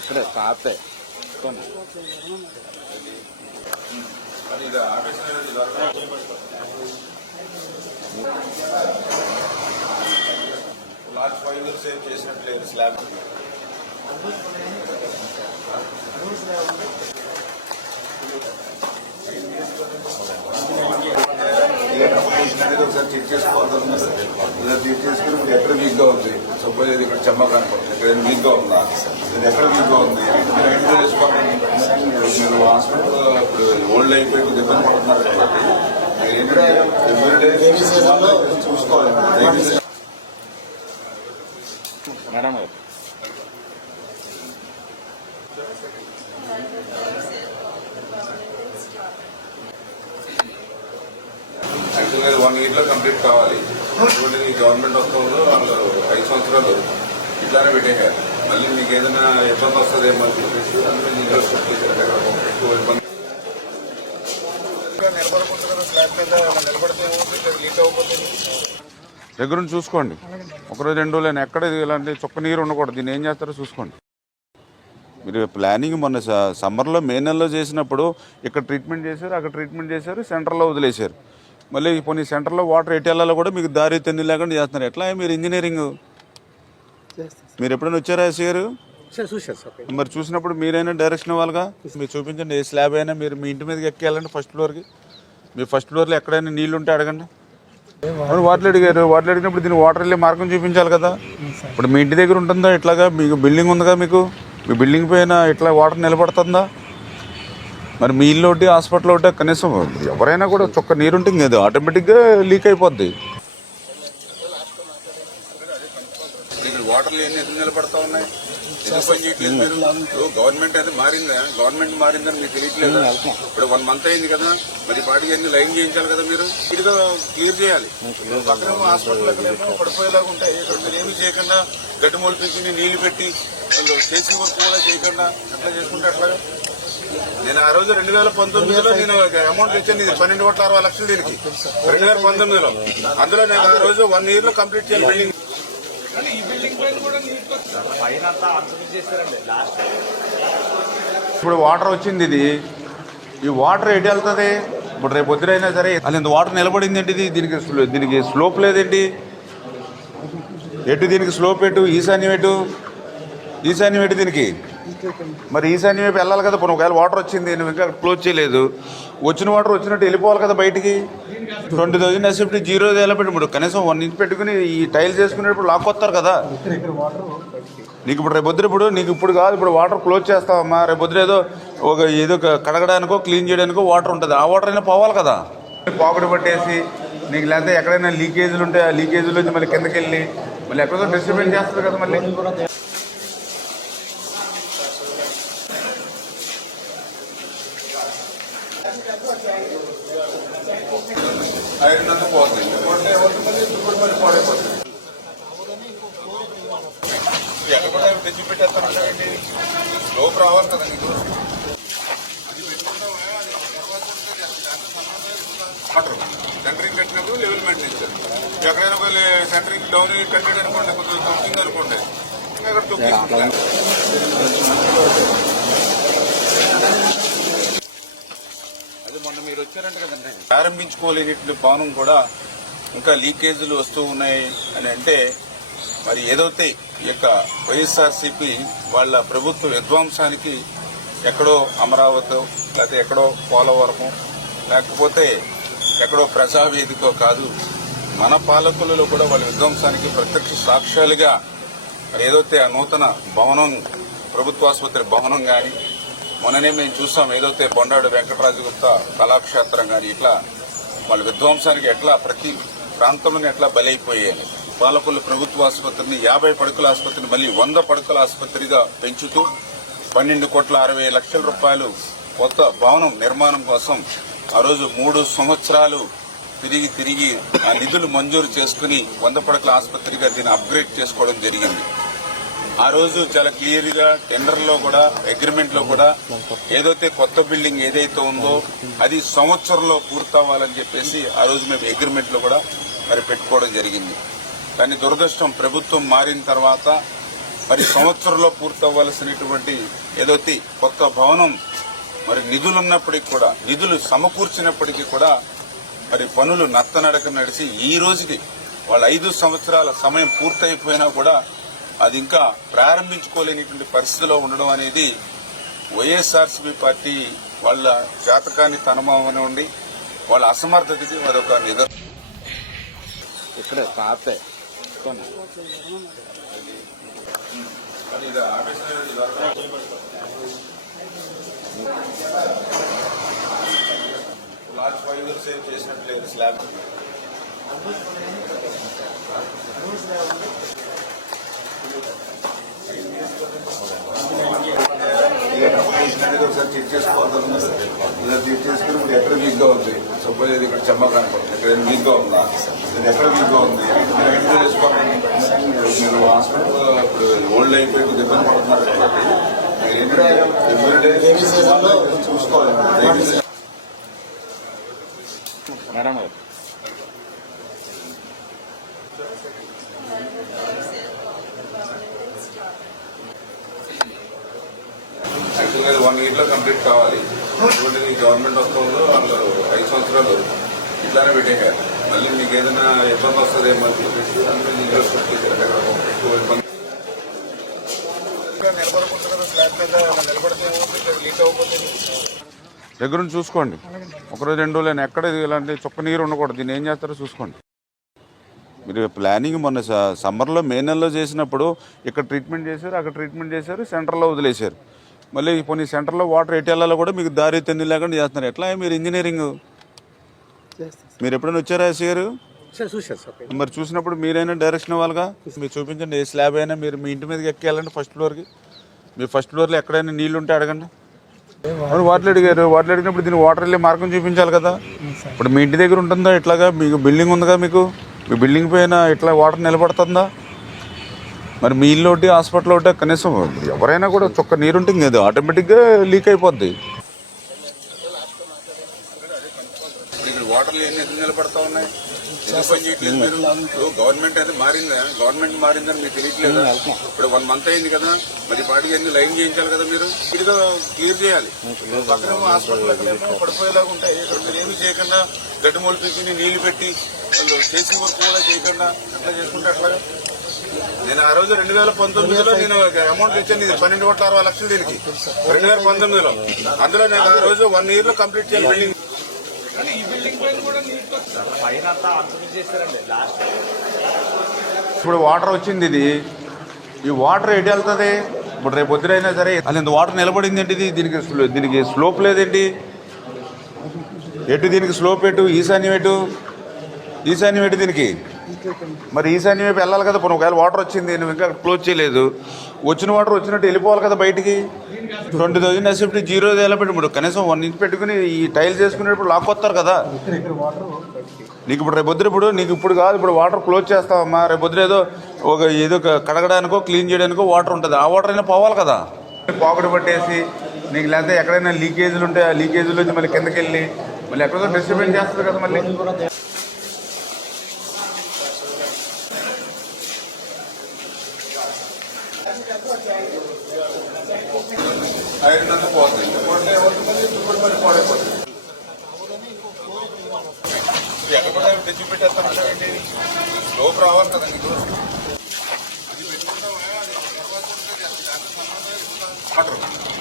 ఇక్కడ కాపే last 5 years save చేసినట్లేదు slab ఒకసారి check చేసుకోవాలి. ఇలా చెక్ చేసుకుని మీరు ఎక్కడ వీక్గా ఉంది, సపోజ్ ఇది ఇక్కడ చెమ్మ కనపడుతుంది, ఇక్కడ వీక్గా ఉందా, ఇది ఎక్కడ వీక్గా ఉంది మీరు ఐడెంటిఫై చేసుకోవాలి. మీరు హాస్పిటల్ ఇప్పుడు ఓల్డ్ అయిపోయి ఇబ్బంది పడుతున్నారు కాబట్టి చూసుకోవాలి. మేడం యాక్చువల్గా 1 year లో కంప్లీట్ కావాలి. ఇప్పుడు గవర్నమెంట్ వస్తుందో వాళ్ళు 5 సంవత్సరాలు ఇట్లానే పెట్టేయాలి. మళ్ళీ మీకు ఏదైనా ఇబ్బంది వస్తుందేమో అని చెప్పేసి అందులో నిలబడకుండా స్లాబ్ మీద నిలబడితే లీక్ అవ్వకపోతే దగ్గర నుంచి చూసుకోండి. ఒకరోజు 2 రోజులు ఎక్కడ ఇలాంటి చుక్క నీరు ఉండకూడదు. దీన్ని ఏం చేస్తారో చూసుకోండి. మీరు ప్లానింగ్ మొన్న సమ్మర్లో మే నెలలో చేసినప్పుడు ఇక్కడ ట్రీట్మెంట్ చేశారు, అక్కడ ట్రీట్మెంట్ చేశారు, సెంటర్లో వదిలేశారు. మళ్ళీ కొన్ని సెంటర్లో వాటర్ ఎటు వెళ్ళాలో కూడా మీకు దారి తెన్ని లేకుండా చేస్తున్నారు. ఎట్లా మీరు ఇంజనీరింగ్ మీరు ఎప్పుడైనా వచ్చారా ఎస్సీ గారు? మరి చూసినప్పుడు మీరైనా డైరెక్షన్ ఇవ్వాలిగా. మీరు చూపించండి. ఏ స్లాబ్ అయినా మీరు మీ ఇంటి మీదకి ఎక్కేయాలంటే ఫస్ట్ ఫ్లోర్కి. మీరు ఫస్ట్ ఫ్లోర్లో ఎక్కడైనా నీళ్ళు ఉంటే అడగండి. వాటర్ అడిగారు. వాటర్ అడిగినప్పుడు దీన్ని వాటర్ వెళ్ళే మార్గం చూపించాలి కదా. ఇప్పుడు మీ ఇంటి దగ్గర ఉంటుందా ఇట్లాగా? మీకు బిల్డింగ్ ఉందిగా, మీకు మీ బిల్డింగ్ పైన ఇట్లా వాటర్ నిలబడుతుందా? మరి మీ ఇల్లు ఒకటి హాస్పిటల్ ఒకటి కనీసం ఎవరైనా కూడా చొక్క నీరు ఉంటుంది కదా, ఆటోమేటిక్గా లీక్ అయిపోద్ది. వాటర్లు ఎన్ని నిలబడతా ఉన్నాయి. గవర్నమెంట్ అది మారిందా? గవర్నమెంట్ మారిందని మీకు తెలియట్లేదు. ఇప్పుడు 1 month అయింది కదా, మరి పాటికి అన్ని లైన్ చేయించాలి కదా. మీరు ఇదిగా క్లియర్ చేయాలి. పక్కన హాస్పిటల్ ఎక్కడేమో పడిపోయేలాగా ఉంటాయి. మీరు ఏమి చేయకుండా గడ్డి మూలు పెట్టి నీళ్లు పెట్టి చేసి వర్క్ కూడా చేయకుండా అట్లా చేసుకుంటే అట్లాగా. నేను ఆ రోజు 2019లో నేను అమౌంట్ ఇచ్చాను. 12,60,00,000 దీనికి 2019లో. అందులో నేను ఆ రోజు 1 year లో కంప్లీట్ చేయాలి బిల్డింగ్. ఇప్పుడు వాటర్ వచ్చింది. ఇది ఈ వాటర్ ఎటు వెళ్తుంది? ఇప్పుడు రేపు పొద్దునైనా సరే అది ఇంత వాటర్ నిలబడింది ఏంటి? దీనికి స్లోప్ లేదేంటి? ఎటు దీనికి స్లోప్ ఎటు? ఈశాన్యం ఎటు? ఈశాన్యం ఎటు దీనికి? మరి ఈశాన్యం వైపు వెళ్ళాలి కదా. ఒకవేళ వాటర్ వచ్చింది, నువ్వు ఇంకా క్లోజ్ చేయలేదు, వచ్చిన వాటర్ వచ్చినట్టు వెళ్ళిపోవాలి కదా బయటికి. 20,000 ఎస్ఎఫ్టీ 0 ఎలా పెట్టి కనీసం 1 inch పెట్టుకుని ఈ టైల్స్ వేసుకునేటప్పుడు లాక్కొస్తారు కదా. నీకు ఇప్పుడు రేపు పొద్దున నీకు ఇప్పుడు కాదు, ఇప్పుడు వాటర్ క్లోజ్ చేస్తావమ్మా. రేపు పొద్దున ఏదో కడగడానికో క్లీన్ చేయడానికో వాటర్ ఉంటుంది. ఆ వాటర్ అయినా పోవాలి కదా. పాకెట్ పట్టేసి నీకు లేకపోతే ఎక్కడైనా లీకేజీలు ఉంటే ఆ లీకేజీలు వచ్చి మళ్ళీ కిందకి వెళ్ళి మళ్ళీ ఎక్కడో డిస్ట్రిబ్యూట్ చేస్తుంది కదా. మళ్ళీ ఐరన్ పోతుంది. ఎక్కడ తెచ్చి పెట్టేస్తాను లోపు రావాలి కదా నీకు. సెంటరింగ్ కట్టినప్పుడు లెవెల్ మెయింటైన్ చేస్తారు. ఎక్కడైనా ఒక సెంటరింగ్ డౌన్ కట్టేది అనుకోండి, కొంచెం తొక్కింది అనుకోండి, అక్కడ తొక్కి మొన్న మీరు వచ్చారంట కదండి. ప్రారంభించుకోలేని భవనం కూడా ఇంకా లీకేజీలు వస్తూ ఉన్నాయి అని అంటే మరి ఏదైతే ఈ యొక్క వైఎస్ఆర్సీపీ వాళ్ళ ప్రభుత్వ విధ్వంసానికి ఎక్కడో అమరావతి లేకపోతే ఎక్కడో పోలవరము లేకపోతే ఎక్కడో ప్రజావేదికో కాదు, మన పాలకులలో కూడా వాళ్ళ విధ్వంసానికి ప్రత్యక్ష సాక్ష్యాలుగా మరి ఏదైతే ఆ నూతన భవనం ప్రభుత్వాసుపత్రి భవనం కానీ మొన్ననే మేము చూసాం ఏదైతే బొండాడు వెంకటరాజు గుప్తా కళాక్షేత్రం కానీ ఇట్లా వాళ్ళ విధ్వంసానికి ఎట్లా ప్రతి ప్రాంతంలోనే ఎట్లా బలైపోయాయి. పాలకులు ప్రభుత్వ ఆసుపత్రిని 50 పడకల ఆసుపత్రిని మళ్ళీ 100 పడకల ఆసుపత్రిగా పెంచుతూ 12,60,00,000 రూపాయలు కొత్త భవనం నిర్మాణం కోసం ఆ రోజు 3 సంవత్సరాలు తిరిగి ఆ నిధులు మంజూరు చేసుకుని 100 పడకల ఆసుపత్రిగా దీన్ని అప్గ్రేడ్ చేసుకోవడం జరిగింది. ఆ రోజు చాలా క్లియర్ గా టెండర్ లో కూడా అగ్రిమెంట్ లో కూడా ఏదైతే కొత్త బిల్డింగ్ ఏదైతే ఉందో అది సంవత్సరంలో పూర్తవ్వాలని చెప్పేసి ఆ రోజు మేము అగ్రిమెంట్ లో కూడా మరి పెట్టుకోవడం జరిగింది. కానీ దురదృష్టం ప్రభుత్వం మారిన తర్వాత మరి సంవత్సరంలో పూర్తవ్వాల్సినటువంటి ఏదైతే కొత్త భవనం మరి నిధులున్నప్పటికీ కూడా నిధులు సమకూర్చినప్పటికీ కూడా మరి పనులు నత్తనడక నడిచి ఈ రోజుకి వాళ్ళ 5 సంవత్సరాల సమయం పూర్తయిపోయినా కూడా అది ఇంకా ప్రారంభించుకోలేనిటువంటి పరిస్థితిలో ఉండడం అనేది వైఎస్ఆర్సీపీ పార్టీ వాళ్ళ జాతకాన్ని తనమని ఉండి వాళ్ళ అసమర్థతకి అదొక నిదర్శనం. ఇక్కడ పాతే లాస్ట్ 5 years చేసినట్లేదు స్లాబ్ ఒకసారి చెక్ చేసుకోవాలి. ఇలా చెక్ చేసుకుని మీరు ఎక్కడ వీక్గా ఉంది, సపోజ్ ఇది ఇక్కడ చెమ్మ కనపడుతుంది, ఇక్కడ వీక్గా ఉందా, ఇది ఎక్కడ వీక్గా ఉంది మీరు ఐడెంటిఫై చేసుకోవాలి. మీరు హాస్పిటల్ ఇప్పుడు ఓల్డ్ అయిపోయి ఇబ్బంది పడుతున్నారు కాబట్టి ఏంటంటే ఎవ్రీడే చూసుకోవాలి. మేడం గారు యాక్చువల్గా 1 year లో కంప్లీట్ కావాలి. ఈ గవర్నమెంట్ వస్తుందో వాళ్ళు 5 సంవత్సరాలు ఇట్లానే పెట్టేయాలి. మళ్ళీ మీకు ఏదైనా ఇబ్బంది వస్తుందేమో నిలబడకుండా కదా స్లాబ్ మీద నిలబడితే లీక్ అవ్వకపోతే దగ్గర నుంచి చూసుకోండి. ఒకరోజు 2 రోజులు ఎక్కడ ఇలాంటి చుక్క నీరు ఉండకూడదు. దీన్ని ఏం చేస్తారో చూసుకోండి. మీరు ప్లానింగ్ మొన్న సమ్మర్లో మే నెలలో చేసినప్పుడు ఇక్కడ ట్రీట్మెంట్ చేశారు, అక్కడ ట్రీట్మెంట్ చేశారు, సెంటర్లో వదిలేశారు. మళ్ళీ కొన్ని సెంటర్లో వాటర్ ఎటు వెళ్ళాలో కూడా మీకు దారి తెంది లేకుండా చేస్తున్నారు. ఎట్లా మీరు ఇంజనీరింగ్ మీరు ఎప్పుడైనా వచ్చారా ఎస్సీ గారు? మరి చూసినప్పుడు మీరైనా డైరెక్షన్ ఇవ్వాలిగా. మీరు చూపించండి. ఏ స్లాబ్ అయినా మీరు మీ ఇంటి మీదకి ఎక్కేయాలంటే ఫస్ట్ ఫ్లోర్కి. మీ ఫస్ట్ ఫ్లోర్లో ఎక్కడైనా నీళ్ళు ఉంటే అడగండి. వాటర్ అడిగారు. వాటర్ అడిగినప్పుడు దీన్ని వాటర్ వెళ్ళే మార్గం చూపించాలి కదా. ఇప్పుడు మీ ఇంటి దగ్గర ఉంటుందా ఇట్లాగా? మీకు బిల్డింగ్ ఉందిగా, మీకు మీ బిల్డింగ్ పైన ఇట్లా వాటర్ నిలబడుతుందా? మరి మీ ఇల్లు ఒకటి హాస్పిటల్ ఒకటి కనీసం ఎవరైనా కూడా చుక్క నీరుంటే ఇంకేది ఆటోమేటిక్గా లీక్ అయిపోద్ది. వాటర్లు ఎన్ని నిలబడతా ఉన్నాయి. గవర్నమెంట్ అయితే మారిందా? గవర్నమెంట్ మారిందని మీకు తెలియట్లేదు. ఇప్పుడు 1 month అయింది కదా, మరి పాటికి అన్ని లైన్ చేయించాలి కదా. మీరు ఇదిగా క్లియర్ చేయాలి. పక్కన హాస్పిటల్ పడిపోయేలాగా ఉంటాయి. మీరు ఏమి చేయకుండా గడ్డి మూలు పీకి నీళ్లు పెట్టి వాళ్ళు చేసి వర్క్ కూడా చేయకుండా అట్లా చేసుకుంటే అట్లాగా. నేను ఆ రోజు 2019లో నేను అమౌంట్ తెచ్చాను. 12,60,00,000 దీనికి 2019లో. అందులో నేను ఆ రోజు 1 year లో కంప్లీట్ చేయాలి బిల్డింగ్. ఇప్పుడు వాటర్ వచ్చింది. ఇది ఈ వాటర్ ఎటు వెళ్తుంది? ఇప్పుడు రేపు పొద్దునైనా సరే అది ఇంత వాటర్ నిలబడింది ఏంటి? దీనికి స్లోప్ లేదేంటి? ఎటు దీనికి స్లోప్ ఎటు? ఈశాన్యం ఎటు? ఈశాన్యం ఎటు దీనికి? మరి ఈశాన్యం వైపు వెళ్ళాలి కదా. ఇప్పుడు ఒకవేళ వాటర్ వచ్చింది, నువ్వు ఇంకా క్లోజ్ చేయలేదు, వచ్చిన వాటర్ వచ్చినట్టు వెళ్ళిపోవాలి కదా బయటికి. 20,000 ఎస్ఎఫ్టీ 0 ఎలా పెట్టి ఇప్పుడు కనీసం 1 inch పెట్టుకుని ఈ టైల్స్ వేసుకునేటప్పుడు లాక్కొస్తారు కదా. నీకు ఇప్పుడు రేపొద్దు ఇప్పుడు నీకు ఇప్పుడు కాదు, ఇప్పుడు వాటర్ క్లోజ్ చేస్తావమ్మా. రేపొద్దు ఏదో కడగడానికో క్లీన్ చేయడానికో వాటర్ ఉంటుంది. ఆ వాటర్ అయినా పోవాలి కదా. పాకెట్ పట్టేసి నీకు లేకపోతే ఎక్కడైనా లీకేజీలు ఉంటే ఆ లీకేజీలు వచ్చి మళ్ళీ కిందకి వెళ్ళి మళ్ళీ ఎక్కడో డిస్టర్బెన్స్ చేస్తుంది కదా. మళ్ళీ ఐరన్ అంతా పోతుంది. ఎక్కడ కూడా తెచ్చి పెట్టేస్తానండి. లోపు రావాలి కదా మీకు.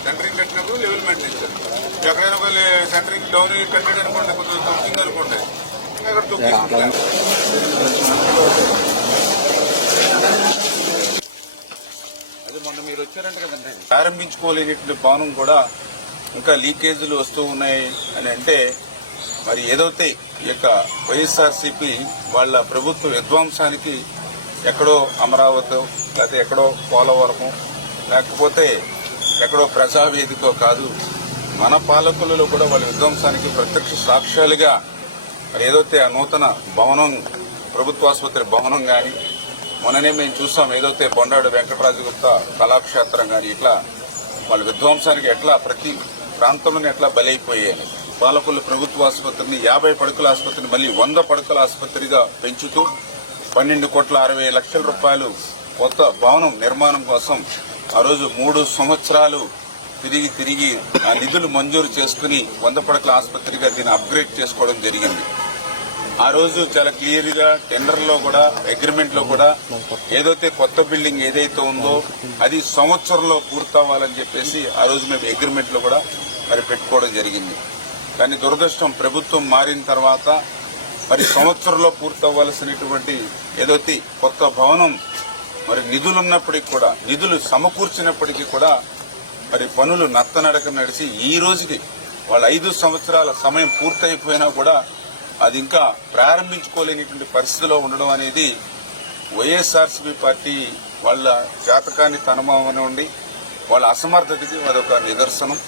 సెంటరింగ్ కట్టినప్పుడు లెవెల్ మెయింటైన్ చేస్తారు. ఎక్కడైనా ఒక సెంటరింగ్ డౌన్ కట్టేది అనుకోండి, కొంచెం తొక్కింది అనుకోండి, అక్కడ తొక్కించుకుంటారు. మొన్న మీరు వచ్చారంట కదండి. ప్రారంభించుకోలేనిటువంటి భవనం కూడా ఇంకా లీకేజీలు వస్తూ ఉన్నాయి అని అంటే మరి ఏదైతే ఈ యొక్క వైఎస్ఆర్సీపీ వాళ్ళ ప్రభుత్వ విధ్వంసానికి ఎక్కడో అమరావతి లేకపోతే ఎక్కడో పోలవరము లేకపోతే ఎక్కడో ప్రజావేదికో కాదు, మన పాలకులలో కూడా వాళ్ళ విధ్వంసానికి ప్రత్యక్ష సాక్ష్యాలుగా మరి ఏదైతే ఆ నూతన భవనం ప్రభుత్వాసుపత్రి భవనం కానీ మొన్ననే మేము చూస్తాం ఏదైతే బొండాడు వెంకటరాజు గుప్తా కళాక్షేత్రం కానీ ఇట్లా వాళ్ళ విధ్వంసానికి ఎట్లా ప్రతి ప్రాంతంలోనే ఎట్లా బలైపోయాయి. పాలకుల ప్రభుత్వ ఆసుపత్రిని 50 పడకల ఆసుపత్రిని మళ్ళీ 100 పడకల ఆసుపత్రిగా పెంచుతూ 12,60,00,000 రూపాయలు కొత్త భవనం నిర్మాణం కోసం ఆ రోజు 3 సంవత్సరాలు తిరిగి ఆ నిధులు మంజూరు చేసుకుని 100 పడకల ఆసుపత్రిగా దీన్ని అప్గ్రేడ్ చేసుకోవడం జరిగింది. ఆ రోజు చాలా క్లియర్ గా టెండర్ లో కూడా అగ్రిమెంట్ లో కూడా ఏదైతే కొత్త బిల్డింగ్ ఏదైతే ఉందో అది సంవత్సరంలో పూర్తవ్వాలని చెప్పేసి ఆ రోజు మేము అగ్రిమెంట్ లో కూడా మరి పెట్టుకోవడం జరిగింది. కానీ దురదృష్టం ప్రభుత్వం మారిన తర్వాత మరి సంవత్సరంలో పూర్తవ్వాల్సినటువంటి ఏదైతే కొత్త భవనం మరి నిధులున్నప్పటికీ కూడా నిధులు సమకూర్చినప్పటికీ కూడా మరి పనులు నత్తనడక నడిచి ఈ రోజుకి వాళ్ళ 5 సంవత్సరాల సమయం పూర్తయిపోయినా కూడా అది ఇంకా ప్రారంభించుకోలేనిటువంటి పరిస్థితిలో ఉండడం అనేది వైఎస్ఆర్సీపీ పార్టీ వాళ్ళ జాతకాన్ని తనమనివ్వండి వాళ్ళ అసమర్థతకి అదొక నిదర్శనం.